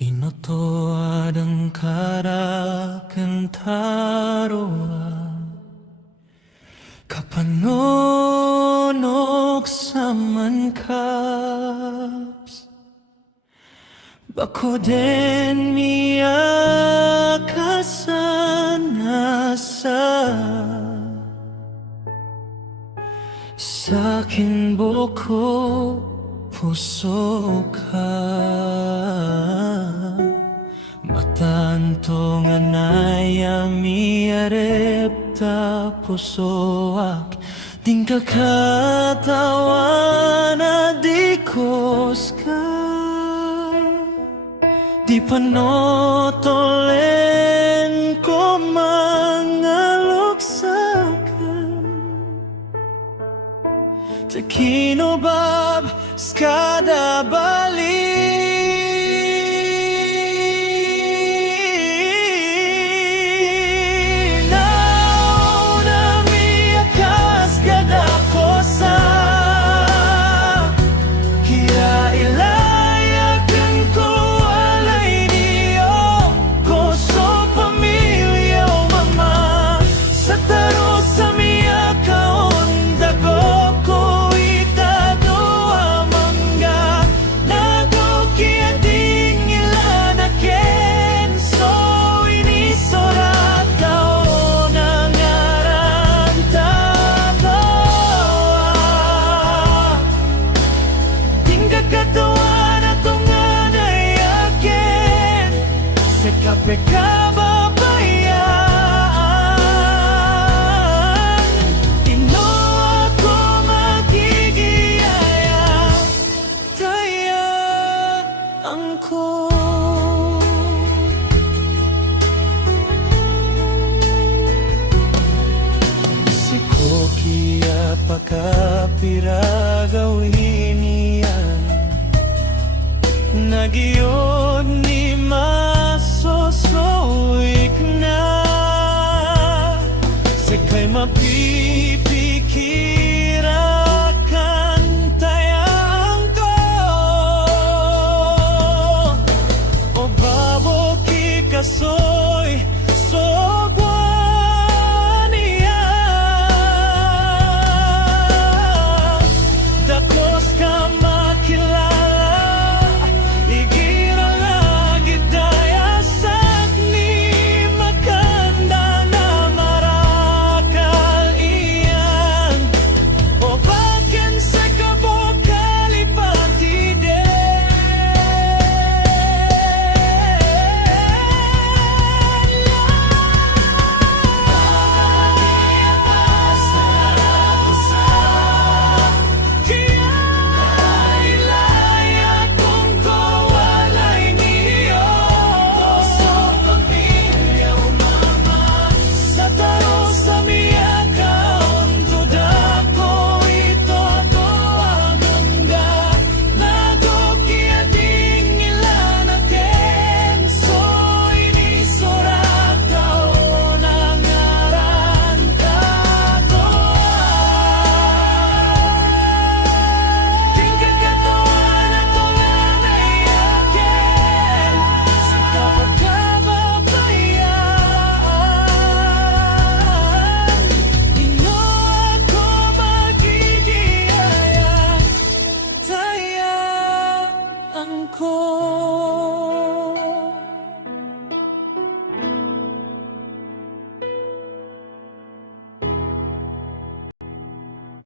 Inoto adang kara kentaroa kapanonok saman kaps bako den mia kasanasa sakin boko puso ka matantongan ayami arepta pusoak ding kakatawan adikos ka di panotolen ko mangaluksakan tekinobab skada bali kape kababayaan ino ako magigiyaya kaya angko si Kokia pakapiragawin niya nagyod ni sosoik na sekay mapipikirakan tayang ko o babo kikasoy sogwania dakos ka makilala ko